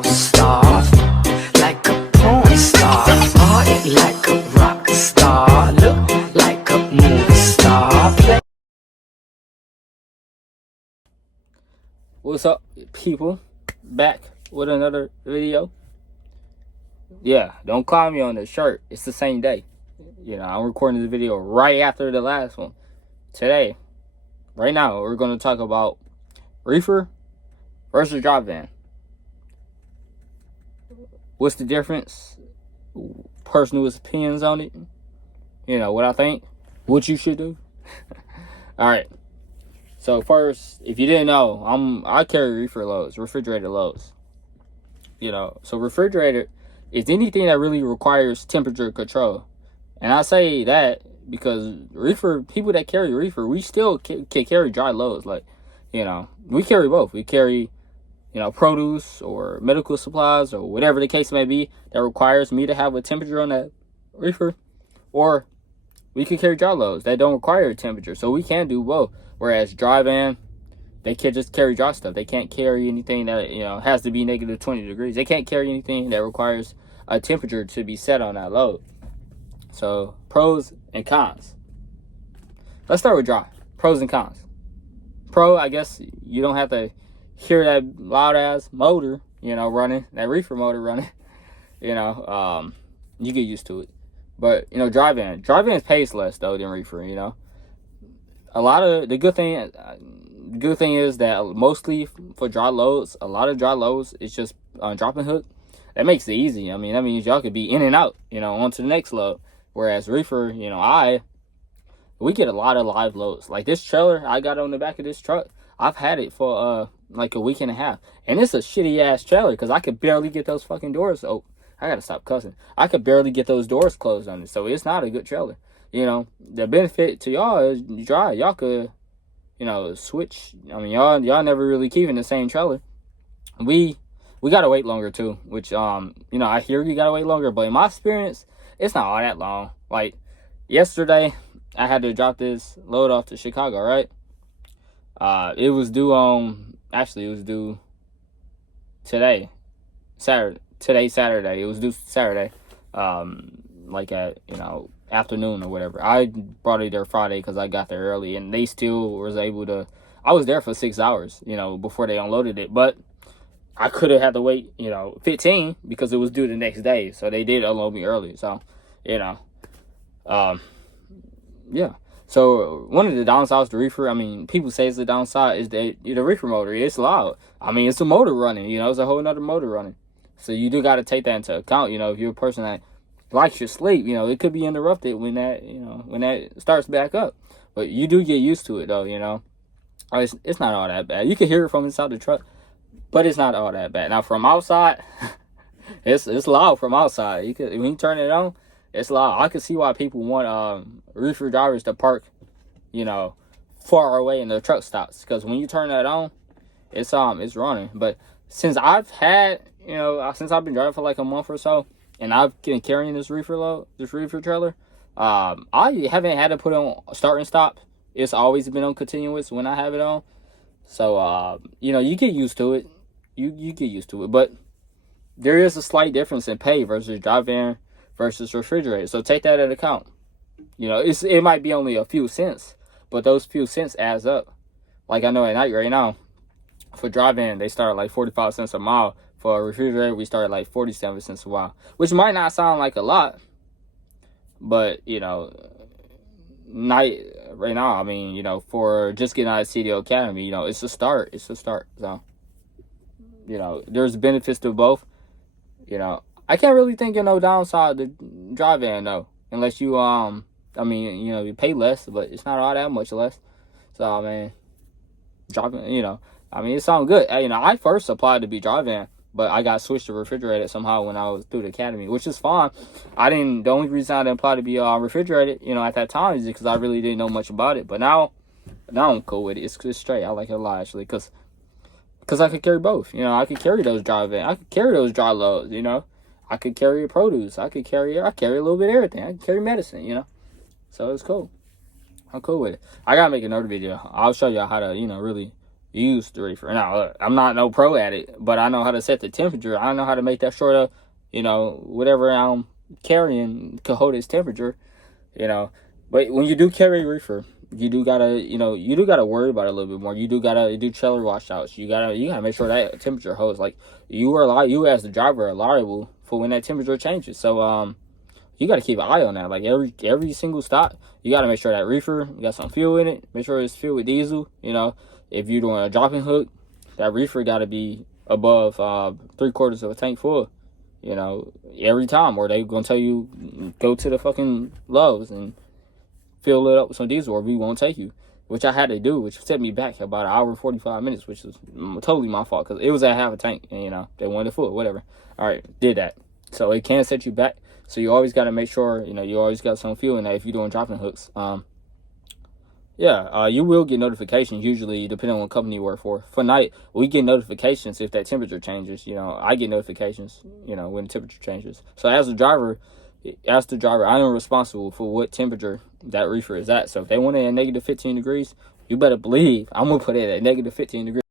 all star, like a porn star, party like a rock star, look like a movie star. What's up, people? Back with another video. Yeah, don't call me on the shirt. It's the same day. You know, I'm recording this video right after the last one. Today, right now, we're going to talk about Reefer versus dry van. What's the difference? Personal opinions on it. You know, what I think. What you should do. Alright. So first, if you didn't know, I carry reefer loads, refrigerated loads. You know, so refrigerated is anything that really requires temperature control. And I say that because reefer, people that carry reefer, we still can carry dry loads. Like, you know, we carry both. We carry, you know, produce or medical supplies or whatever the case may be that requires me to have a temperature on that reefer. Or we can carry dry loads that don't require a temperature. So we can do both. Whereas dry van, they can't just carry dry stuff. They can't carry anything that, you know, has to be negative 20 degrees. They can't carry anything that requires a temperature to be set on that load. So, pros and cons. Let's start with dry. Pros and cons. Pro, I guess you don't have to hear that loud ass motor, you know, running, that reefer motor running. You know, you get used to it. But, you know, dry van pays less though than reefer, you know. A lot of the good thing is that mostly for dry loads, a lot of dry loads is just drop and hook. That makes it easy. I mean, that means y'all could be in and out, you know, onto the next load. Whereas reefer, you know, we get a lot of live loads. Like this trailer I got on the back of this truck, I've had it for like a week and a half, and it's a shitty ass trailer because I could barely get those fucking doors open. I gotta stop cussing. I could barely get those doors closed on it, so it's not a good trailer. You know, the benefit to y'all is dry. Y'all could, you know, switch. I mean, y'all never really keeping the same trailer. We gotta wait longer too, which, you know, I hear you gotta wait longer, but in my experience, it's not all that long. Like, yesterday, I had to drop this load off to Chicago, right? It was due actually, it was due today, Saturday. Today's Saturday. It was due Saturday, like at, you know, afternoon or whatever. I brought it there Friday because I got there early, and they still was able to. I was there for 6 hours, you know, before they unloaded it, but I could have had to wait, you know, 15 because it was due the next day. So they did unload me early. So, you know, yeah. So one of the downsides to reefer, I mean, people say it's the downside is that the reefer motor, it's loud. I mean, it's a motor running, you know, it's a whole nother motor running. So you do got to take that into account. You know, if you're a person that likes your sleep, you know, it could be interrupted when that, you know, when that starts back up. But you do get used to it though, you know. It's not all that bad. You can hear it from inside the truck, but it's not all that bad. Now from outside, it's loud from outside. When you turn it on, it's loud. I can see why people want reefer drivers to park, you know, far away in their truck stops, because when you turn that on, it's running. But since I've had, you know, since I've been driving for like a month or so, and I've been carrying this reefer trailer, I haven't had to put on start and stop. It's always been on continuous when I have it on. So, you know, you get used to it. You get used to it. But there is a slight difference in pay versus dry van versus refrigerated. So take that into account. You know, it might be only a few cents, but those few cents adds up. Like I know at night right now, for dry van, they start at like 45 cents a mile. For a refrigerator, we start at like 47 cents a mile, which might not sound like a lot, but, you know, right now, I mean, you know, for just getting out of CDO Academy, you know, it's a start. So, you know, there's benefits to both. You know, I can't really think of no downside to dry van though, unless you, I mean, you know, you pay less, but it's not all that much less. So, I mean, driving, you know, I mean, it sounds good. You know, I first applied to be dry van, but I got switched to refrigerated somehow when I was through the academy, which is fine. The only reason I didn't apply to be refrigerated, you know, at that time is because I really didn't know much about it. But now I'm cool with it. It's straight. I like it a lot, actually, because I could carry both. You know, I could carry those dry van. I could carry those dry loads, you know. I could carry produce. I carry a little bit of everything. I can carry medicine, you know. So it's cool. I'm cool with it. I got to make another video. I'll show y'all how to, you know, really use the reefer. Now, look, I'm not no pro at it, but I know how to set the temperature. I know how to make that sure that, you know, whatever I'm carrying could hold its temperature, you know. But when you do carry a reefer, you do gotta, you know, you do gotta worry about it a little bit more. You do gotta do chiller washouts. You gotta make sure that temperature holds. Like, you as the driver are liable for when that temperature changes. So you got to keep an eye on that. Like every single stop, you got to make sure that reefer, you got some fuel in it. Make sure it's filled with diesel. You know, if you're doing a dropping hook, that reefer got to be above 3/4 of a tank full. You know, every time, or they gonna tell you go to the fucking Lowe's and fill it up with some diesel, or we won't take you. Which I had to do, which set me back about an hour and 45 minutes, which was totally my fault because it was at half a tank, and you know they wanted full, whatever. All right, did that. So it can set you back. So you always got to make sure, you know, you always got some fuel in that if you're doing dropping hooks. You will get notifications usually depending on what company you work for. For night, we get notifications if that temperature changes. You know, I get notifications, you know, when the temperature changes. So as the driver, I am responsible for what temperature that reefer is at. So if they want it at -15 degrees, you better believe I'm going to put it at -15 degrees.